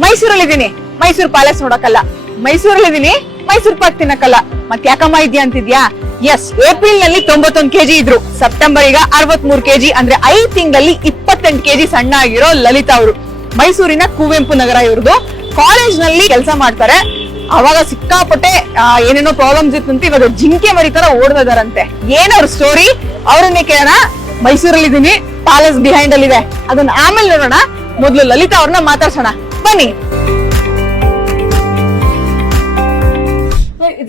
ಮೈಸೂರಲ್ಲಿ ಇದೀನಿ ಮೈಸೂರು ಪ್ಯಾಲೇಸ್ ನೋಡಕ್ಕಲ್ಲ ಮೈಸೂರಲ್ಲಿ ಇದೀನಿ ಮೈಸೂರು ಪಾಕ್ ತಿನ್ನಕ್ಕಲ್ಲ ಮತ್ ಯಾಕಮ್ಮ ಇದ್ಯಾ ಅಂತಿದ್ಯಾ? ಎಸ್ ಏಪ್ರಿಲ್ನಲ್ಲಿ ತೊಂಬತ್ತೊಂದು ಕೆಜಿ ಇದ್ರು. ಸೆಪ್ಟೆಂಬರ್ ಈಗ ಅರವತ್ಮೂರು ಕೆಜಿ ಅಂದ್ರೆ ಐದ್ ತಿಂಗಳಲ್ಲಿ ಇಪ್ಪತ್ತೆಂಟು ಕೆಜಿ ಸಣ್ಣ ಆಗಿರೋ ಲಲಿತಾ ಅವರು. ಮೈಸೂರಿನ ಕುವೆಂಪು ನಗರ ಇವ್ರದ್ದು ಕಾಲೇಜ್ನಲ್ಲಿ ಕೆಲಸ ಮಾಡ್ತಾರೆ. ಅವಾಗ ಸಿಕ್ಕಾಪಟ್ಟೆ ಏನೇನೋ ಪ್ರಾಬ್ಲಮ್ಸ್ ಇತ್ತಂತೆ ಇವಾಗ ಜಿಂಕೆ ಮರಿ ತರ ಓಡ್ತಾ ಇದಾರಂತೆ ಏನವ್ರ ಸ್ಟೋರಿ ಅವ್ರನ್ನೇ ಕೇಳೋಣ. ಮೈಸೂರಲ್ಲಿ ಇದೀನಿ ಪ್ಯಾಲೇಸ್ ಬಿಹೈಂಡ್ ಅಲ್ಲಿ ಇದೆ ಅದನ್ನ ಆಮೇಲೆ ನೋಡೋಣ. ಮೊದ್ಲು ಲಲಿತಾ ಅವ್ರನ್ನ ಮಾತಾಡ್ಸೋಣ. ಬನ್ನಿ.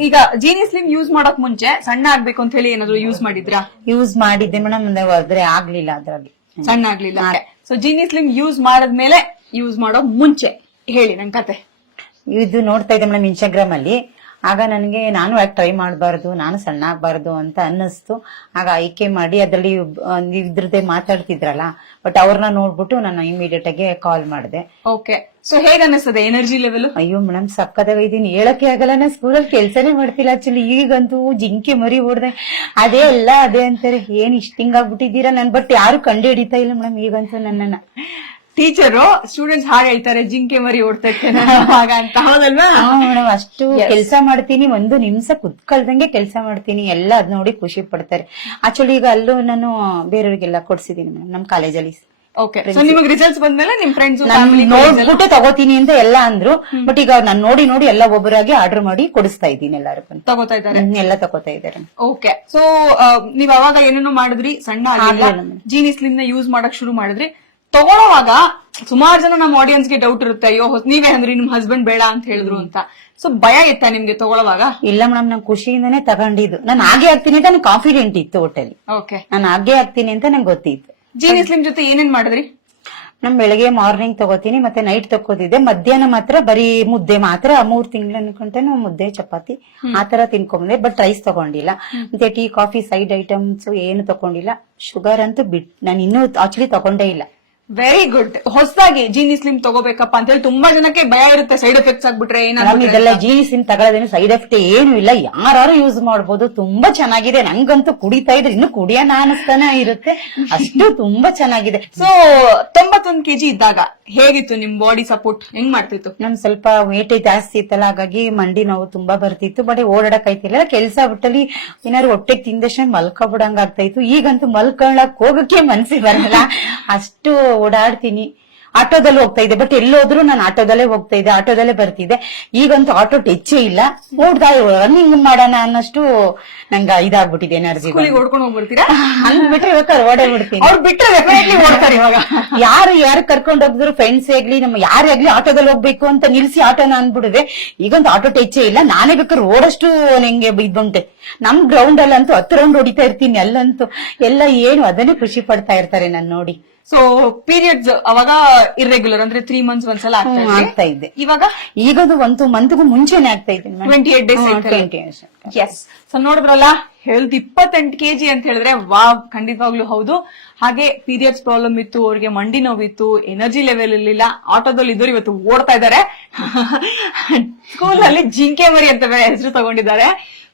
ಈಗ ಜೀನಿ ಸ್ಲಿಮ್ ಯೂಸ್ ಮಾಡಕ್ ಮುಂಚೆ ಸಣ್ಣ ಆಗ್ಬೇಕು ಅಂತ ಹೇಳಿ ಏನಾದ್ರು ಯೂಸ್ ಮಾಡಿದ್ರಾ? ಯೂಸ್ ಮಾಡಿದ್ದೆ ಮೇಡಮ್ ಆದ್ರೆ ಆಗ್ಲಿಲ್ಲ ಅದ್ರಲ್ಲಿ. ಸಣ್ಣ ಆಗ್ಲಿಲ್ಲ ಸೊ ಜೀನಿ ಸ್ಲಿಮ್ ಯೂಸ್ ಮಾಡದ್ಮೇಲೆ ಯೂಸ್ ಮಾಡೋ ಮುಂಚೆ. ಹೇಳಿ ನನ್ ಕತೆ. ಇದು ನೋಡ್ತಾ ಇದ್ದೆ ಮೇಡಮ್ ಇನ್ಸ್ಟಾಗ್ರಾಮ್ ಅಲ್ಲಿ. ಆಗ ನನಗೆ ನಾನು ಯಾಕೆ ಟ್ರೈ ಮಾಡಬಾರ್ದು ನಾನು ಸಣ್ಣ ಆಗಬಾರ್ದು ಅಂತ ಅನ್ನಿಸ್ತು. ಆಗ ಆಯ್ಕೆ ಮಾಡಿ ಅದರಲ್ಲಿ ಇದ್ರದೇ ಇದ್ರದ್ದೇ ಮಾತಾಡ್ತಿದ್ರಲ್ಲ ಬಟ್ ಅವ್ರನ್ನ ನೋಡ್ಬಿಟ್ಟು ನಾನು ಇಮಿಡಿಯೇಟ್ ಆಗಿ ಕಾಲ್ ಮಾಡಿದೆ. ಓಕೆ ಸೊ ಹೇಗ ಅನ್ನಿಸ್ತದೆ ಎನರ್ಜಿ ಲೆವೆಲ್ ಅಯ್ಯೋ ಮೇಡಮ್ ಸಕ್ಕದಾಗ ಇದೀನಿ. ಹೇಳಕ್ಕೆ ಆಗಲ್ಲ ನಾ ಸ್ಕೂಲಲ್ಲಿ ಕೆಲ್ಸನೇ ಮಾಡ್ತಿಲ್ಲ ಆಕ್ಚುಲಿ ಈಗಂತೂ ಜಿಂಕೆ ಮರಿ ಓಡ್ದೆ. ಅದೇ ಎಲ್ಲ ಅದೇ ಅಂತಾರೆ. ಏನ್ ಇಷ್ಟಿಂಗ್ ಆಗ್ಬಿಟ್ಟಿದ್ದೀರಾ ನನ್ ಬಟ್ ಯಾರು ಕಂಡು ಹಿಡಿತಾ ಇಲ್ಲ ಮೇಡಮ್ ಈಗಂತೂ ನನ್ನನ್ನ. ಟೀಚರು ಸ್ಟೂಡೆಂಟ್ಸ್ ಹಾಗೆ ಹೇಳ್ತಾರೆ ಜಿಂಕೆ ಮರಿ ಓಡ್ತೈತೆ ನಾನು. ಹೌದಲ್ವಾ? ಮೇಡಮ್ ಅಷ್ಟು ಕೆಲಸ ಮಾಡ್ತೀನಿ ಒಂದು ನಿಮಿಷ ಕುತ್ಕೊಳ್ದಂಗೆ ಕೆಲಸ ಮಾಡ್ತೀನಿ ಎಲ್ಲ ಅದ್ ನೋಡಿ ಖುಷಿ ಪಡ್ತಾರೆ. ಆಕ್ಚುಲಿ ಈಗ ಅಲ್ಲೂ ನಾನು ಬೇರೆಯವ್ರಿಗೆಲ್ಲ ಕೊಡ್ಸಿದೀನಿ ಮೇಡಮ್ ನಮ್ ಕಾಲೇಜಲ್ಲಿ. ಓಕೆ ನಿಮಗೆ ರಿಸಲ್ಟ್ಸ್ ಬಂದ್ಮೇಲೆ ನಿಮ್ ಫ್ರೆಂಡ್ಸ್ ನೋಡ್ಬಿಟ್ಟು ತಗೋತೀನಿ ಅಂತ ಎಲ್ಲ ಅಂದ್ರು. ಬಟ್ ಈಗ ನಾನು ನೋಡಿ ನೋಡಿ ಎಲ್ಲ ಒಬ್ಬರಾಗಿ ಆರ್ಡರ್ ಮಾಡಿ ಕೊಡಿಸ್ತಾ ಇದ್ದೀನಿ ಎಲ್ಲರಿಗೂ. ತಗೋತಾ ಇದ್ದಾರೆ. ಎಲ್ಲ ತಗೋತಾ ಇದ್ದಾರೆ. ಓಕೆ ಸೊ ನೀವ್ ಅವಾಗ ಏನೇನೋ ಮಾಡಿದ್ರಿ? ಸಣ್ಣ ಜೀನಿಸ್ಲಿಂದ ಆಗ್ಲಿಲ್ಲ. ಜೀನಿ ಸ್ಲಿಮ್ನ ಯೂಸ್ ಮಾಡಕ್ ಶುರು ಮಾಡಿದ್ರಿ? ತಗೊಳ್ಳೋವಾಗ ಸುಮಾರು ಜನ ನಮ್ಮ ಆಡಿಯನ್ಸ್ಗೆ ಡೌಟ್ ಇರುತ್ತೆ ಅಯ್ಯೋ ನೀವೇ ಅಂದ್ರಿ ನಿಮ್ ಹಸ್ಬೆಂಡ್ ಬೇಡ ಅಂತ ಹೇಳಿದ್ರು ಅಂತ. ಸೊ ಭಯ ಇತ್ತ ನಿಮ್ಗೆ ತಗೊಳ್ಳೋವಾಗ ಇಲ್ಲ ಮೇಡಮ್ ನಾನು ಖುಷಿಯಿಂದಾನೆ ತಗೊಂಡಿದ್ದು. ನಾನು ಹಾಗೆ ಆಗ್ತೀನಿ ಅಂತ ನಂಗೆ ಕಾನ್ಫಿಡೆಂಟ್ ಇತ್ತು ಒಟ್ಟಲ್ಲಿ ಓಕೆ ನಾನು ಹಾಗೆ ಆಗ್ತೀನಿ ಅಂತ ನಂಗೆ ಗೊತ್ತಿತ್ತು. ಜೀನಿ ಸ್ಲಿಮ್ ಜೊತೆ ಏನೇನ್ ಮಾಡಿದ್ರಿ? ನಮ್ ಬೆಳಗ್ಗೆ ಮಾರ್ನಿಂಗ್ ತಗೋತೀನಿ ಮತ್ತೆ ನೈಟ್ ತಗೋತಿದ್ದೆ ಮಧ್ಯಾಹ್ನ ಮಾತ್ರ ಬರೀ ಮುದ್ದೆ ಮಾತ್ರ ಮೂರ್ ತಿಂಗಳು ಅನ್ಕೊಂಡೆ ಮುದ್ದೆ ಚಪಾತಿ ಆತರ ತಿನ್ಕೊಂಡೆ ಬಟ್ ರೈಸ್ ತಗೊಂಡಿಲ್ಲ. ಮತ್ತೆ ಟೀ ಕಾಫಿ ಸೈಡ್ ಐಟಮ್ಸ್ ಏನು ತಗೊಂಡಿಲ್ಲ. ಶುಗರ್ ಅಂತೂ ಬಿಟ್ ನಾನು ಇನ್ನೂ ಆಕ್ಚುಲಿ ತಗೊಂಡೇ ಇಲ್ಲ. ವೆರಿ ಗುಡ್ ಹೊಸದಾಗಿ ಜೀನಿ ಸ್ಲಿಮ್ ತಗೋಬೇಕಪ್ಪ ಅಂತ ಹೇಳಿ ತುಂಬಾ ಜನಕ್ಕೆ ಭಯ ಇರುತ್ತೆ ಸೈಡ್ ಎಫೆಕ್ಟ್ಸ್ ಆಗ್ಬಿಟ್ರೆ ಮೇಡಮ್ ಜೀನಿ ಸ್ಲಿಮ್ ತಗೊಳ್ಳೋದೇನು ಸೈಡ್ ಎಫೆಕ್ಟ್ ಏನು ಇಲ್ಲ. ಯಾರು ಯೂಸ್ ಮಾಡಬಹುದು ತುಂಬಾ ಚೆನ್ನಾಗಿದೆ. ನಂಗಂತೂ ಕುಡಿತಾ ಇದ್ರೆ ಇನ್ನು ಕುಡಿಯೋಣ ಅನಿಸ್ತಾನೆ ಇರುತ್ತೆ. ಅಷ್ಟು ತುಂಬಾ ಚೆನ್ನಾಗಿದೆ. ಸೊ ತೊಂಬತ್ತೊಂದ್ ಕೆಜಿ ಇದ್ದಾಗ ಹೇಗಿತ್ತು ನಿಮ್ ಬಾಡಿ ಸಪೋರ್ಟ್ ಹೆಂಗ್ ಮಾಡ್ತಿತ್ತು? ನಮ್ ಸ್ವಲ್ಪ ವೇಟ್ ಜಾಸ್ತಿ ಇತ್ತಲ್ಲ ಹಾಗಾಗಿ ಮಂಡಿ ನೋವು ತುಂಬಾ ಬರ್ತಿತ್ತು. ಬಟ್ ಓಡಾಡಕ್ ಆಯ್ತಿಲ್ಲ ಕೆಲಸ ಬಿಟ್ಟಲ್ಲಿ ಏನಾದ್ರು ಹೊಟ್ಟೆ ತಿಂದಷ್ಟು ಮಲ್ಕೊಬಿಡಂಗ್ ಆಗ್ತಾ ಇತ್ತು. ಈಗಂತೂ ಮಲ್ಕೊಳಕ್ ಹೋಗಕ್ಕೆ ಮನ್ಸಿ ಬರಲ್ಲ. ಅಷ್ಟು ಓಡಾಡ್ತೀನಿ. ಆಟೋದಲ್ಲಿ ಹೋಗ್ತಾ ಇದ್ದೆ. ಬಟ್ ಎಲ್ಲೋದ್ರು ನಾನು ಆಟೋದಲ್ಲೇ ಹೋಗ್ತಾ ಇದ್ದೆ. ಆಟೋದಲ್ಲೇ ಬರ್ತಿದ್ದೆ. ಈಗಂತೂ ಆಟೋ ಟೆಚ್ಚೇ ಇಲ್ಲ. ಓಡ್ತಾ ರನ್ನಿಂಗ್ ಮಾಡೋಣ ಅನ್ನಷ್ಟು ನಂಗ ಇದಾಗ್ಬಿಟ್ಟಿದೆ ಎನರ್ಜಿ ಸ್ಕೂಲಿಗೆ ಓಡ್ಕೊಂಡು ಹೋಗ್ಬಿಡ್ತೀರಾ? ಅಂದ್ಬಿಟ್ರೆ ಬೇಕಾದ್ರೆ ಓಡೇ ಬಿಡ್ತೀನಿ. ಅವ್ರು ಬಿಟ್ರೆ ಡೆಫಿನೆಟ್ಲಿ ಓಡ್ತಾರೆ ಇವಾಗ. ಯಾರು ಯಾರು ಕರ್ಕೊಂಡು ಹೋಗಿದ್ರು ಫ್ರೆಂಡ್ಸ್ ಆಗ್ಲಿ ನಮ್ಮ ಯಾರೇ ಆಗ್ಲಿ ಆಟೋದಲ್ಲಿ ಹೋಗ್ಬೇಕು ಅಂತ ನಿಲ್ಸಿ ಆಟೋನ ಅನ್ಬಿಡುದೆ ಈಗಂತೂ ಆಟೋ ಟೆಚ್ಚೇ ಇಲ್ಲ. ನಾನೇ ಬೇಕಾದ್ರೆ ಓಡಷ್ಟು ನಂಗೆ ಇದ್ಬಂಟೆ ನಮ್ ಗ್ರೌಂಡ್ ಅಲ್ಲಂತೂ ಹತ್ತು ರೌಂಡ್ ಹೊಡಿತಾ ಇರ್ತೀನಿ. ಅಲ್ಲಂತೂ ಎಲ್ಲ ಏನು ಅದನ್ನೇ ಖುಷಿ ಪಡ್ತಾ ಇರ್ತಾರೆ ನಾನು ನೋಡಿ. ಸೊ ಪೀರಿಯಡ್ಸ್ ಅವಾಗ ಇರ್ರೆಗ್ಯುಲರ್ ಅಂದ್ರೆ ತ್ರೀ ಮಂತ್ಸ್ ಒಂದ್ಸಲ ಆಗ್ತಾ ಹ್ಮ್. ಆಗ್ತಾ ಇದೆ. ಇವಾಗ ಈಗದು ಒಂದು ಮಂತ್ಗೂ ಮುಂಚೆನೆ ಆಗ್ತಾ ಇದೆ twenty eight days yes so ನೋಡಿದ್ರಲ್ಲ ಹೇಳ್ದು ಇಪ್ಪತ್ತೆಂಟು ಕೆಜಿ ಅಂತ ಹೇಳಿದ್ರೆ ವಾವ್ ಖಂಡಿತವಾಗ್ಲೂ ಹೌದು. ಹಾಗೆ ಪೀರಿಯಡ್ಸ್ ಪ್ರಾಬ್ಲಮ್ ಇತ್ತು ಅವ್ರಿಗೆ ಮಂಡಿ ನೋವಿತ್ತು ಎನರ್ಜಿ ಲೆವೆಲ್ ಇರ್ಲಿಲ್ಲ ಆಟೋದಲ್ಲಿ ಇದ್ದವ್ರು ಇವತ್ತು ಓಡ್ತಾ ಇದ್ದಾರೆ. ಸ್ಕೂಲ್ ಅಲ್ಲಿ ಜಿಂಕೆ ಮರಿ ಅಂತ ಬೇರೆ ಹೆಸರು ತಗೊಂಡಿದ್ದಾರೆ.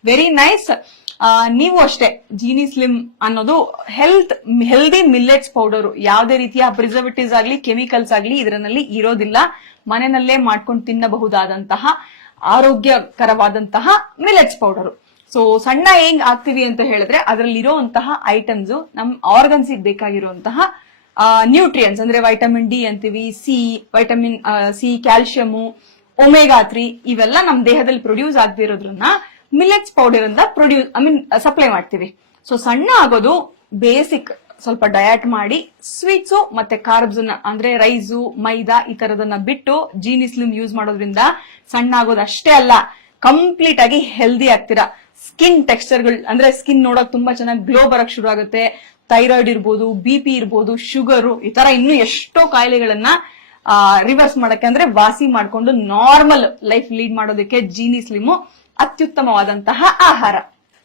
ವೆರಿ ನೈಸ್ ನೀವು ಅಷ್ಟೇ ಜೀನಿ ಸ್ಲಿಮ್ ಅನ್ನೋದು ಹೆಲ್ತ್ ಹೆಲ್ದಿ ಮಿಲ್ಲೆಟ್ಸ್ ಪೌಡರ್ ಯಾವುದೇ ರೀತಿಯ ಪ್ರಿಸರ್ವೇಟಿವ್ಸ್ ಆಗಲಿ ಕೆಮಿಕಲ್ಸ್ ಆಗಲಿ ಇದರಲ್ಲಿ ಇರೋದಿಲ್ಲ. ಮನೆಯಲ್ಲೇ ಮಾಡ್ಕೊಂಡು ತಿನ್ನಬಹುದಾದಂತಹ ಆರೋಗ್ಯಕರವಾದಂತಹ ಮಿಲೆಟ್ಸ್ ಪೌಡರ್ ಸೊ ಸಣ್ಣ ಹೆಂಗ್ ಆಗ್ತೀವಿ ಅಂತ ಹೇಳಿದ್ರೆ ಅದರಲ್ಲಿ ಇರುವಂತಹ ಐಟಮ್ಸ್ ನಮ್ ಆರ್ಗನ್ಸ್ ಬೇಕಾಗಿರುವಂತಹ ನ್ಯೂಟ್ರಿಯನ್ಸ್ ಅಂದ್ರೆ ವೈಟಮಿನ್ ಡಿ ಅಂತೀವಿ C vitamin C calcium omega three ಇವೆಲ್ಲ ನಮ್ಮ ದೇಹದಲ್ಲಿ ಪ್ರೊಡ್ಯೂಸ್ ಆಗದಿರೋದ್ರನ್ನ ಮಿಲೆಟ್ಸ್ ಪೌಡರ್ ಅಂತ ಪ್ರೊಡ್ಯೂಸ್ ಐ ಮೀನ್ ಸಪ್ಲೈ ಮಾಡ್ತೀವಿ. ಸೊ ಸಣ್ಣ ಆಗೋದು ಬೇಸಿಕ್ ಸ್ವಲ್ಪ ಡಯಟ್ ಮಾಡಿ ಸ್ವೀಟ್ಸು ಮತ್ತೆ ಕಾರ್ಬ್ಸ್ ಅಂದ್ರೆ ರೈಸು ಮೈದಾ ಈ ತರದನ್ನ ಬಿಟ್ಟು ಜೀನಿ ಸ್ಲಿಮ್ ಯೂಸ್ ಮಾಡೋದ್ರಿಂದ ಸಣ್ಣ ಆಗೋದು ಅಷ್ಟೇ ಅಲ್ಲ ಕಂಪ್ಲೀಟ್ ಆಗಿ ಹೆಲ್ದಿ ಆಗ್ತೀರಾ. ಸ್ಕಿನ್ ಟೆಕ್ಸ್ಚರ್ಗಳು ಅಂದ್ರೆ ಸ್ಕಿನ್ ನೋಡೋಕೆ ತುಂಬಾ ಚೆನ್ನಾಗಿ ಗ್ಲೋ ಬರಕ್ ಶುರು ಆಗುತ್ತೆ. ಥೈರಾಯ್ಡ್ ಇರ್ಬೋದು ಬಿ ಪಿ ಇರ್ಬೋದು ಶುಗರು ಈ ತರ ಇನ್ನೂ ಎಷ್ಟೋ ಕಾಯಿಲೆಗಳನ್ನ ರಿವರ್ಸ್ ಮಾಡಕ್ಕೆ ಅಂದ್ರೆ ವಾಸಿ ಮಾಡ್ಕೊಂಡು ನಾರ್ಮಲ್ ಲೈಫ್ ಲೀಡ್ ಮಾಡೋದಕ್ಕೆ ಜೀನಿ ಸ್ಲಿಮ್ ಅತ್ಯುತ್ತಮವಾದಂತಹ ಆಹಾರ.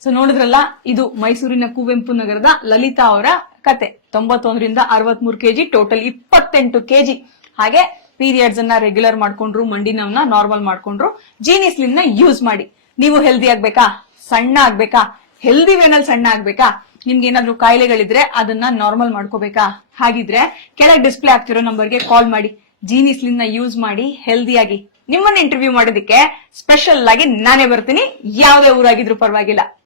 ಸೊ ನೋಡಿದ್ರಲ್ಲ, ಇದು ಮೈಸೂರಿನ ಕುವೆಂಪು ನಗರದ ಲಲಿತಾ ಅವರ ಕತೆ. ತೊಂಬತ್ತೊಂದರಿಂದ ಅರವತ್ಮೂರು ಕೆಜಿ, ಟೋಟಲ್ ಇಪ್ಪತ್ತೆಂಟು ಕೆಜಿ. ಹಾಗೆ ಪೀರಿಯಡ್ಸ್ ಅನ್ನ ರೆಗ್ಯುಲರ್ ಮಾಡ್ಕೊಂಡ್ರು ಮಂಡಿ ನೋವನ್ನ ನಾರ್ಮಲ್ ಮಾಡ್ಕೊಂಡ್ರು ಜೀನಿಸ್ಲಿನ್ನ ಯೂಸ್ ಮಾಡಿ. ನೀವು ಹೆಲ್ದಿ ಆಗ್ಬೇಕಾ? ಸಣ್ಣ ಆಗ್ಬೇಕಾ? ಹೆಲ್ದಿ ವೇನಲ್ಲಿ ಸಣ್ಣ ಆಗ್ಬೇಕಾ? ನಿಮ್ಗೆ ಏನಾದ್ರು ಕಾಯಿಲೆಗಳಿದ್ರೆ ಅದನ್ನ ನಾರ್ಮಲ್ ಮಾಡ್ಕೋಬೇಕಾ? ಹಾಗಿದ್ರೆ ಕೆಳಗೆ ಡಿಸ್ಪ್ಲೇ ಆಗ್ತಿರೋ ನಂಬರ್ಗೆ ಕಾಲ್ ಮಾಡಿ. ಜೀನಿಸ್ಲಿನ್ನ ಯೂಸ್ ಮಾಡಿ ಹೆಲ್ದಿಯಾಗಿ ನಿಮ್ಮನ್ನ ಇಂಟರ್ವ್ಯೂ ಮಾಡೋದಕ್ಕೆ ಸ್ಪೆಷಲ್ ಆಗಿ ನಾನೇ ಬರ್ತೀನಿ. ಯಾವ್ದೇ ಊರಾಗಿದ್ರು ಪರವಾಗಿಲ್ಲ.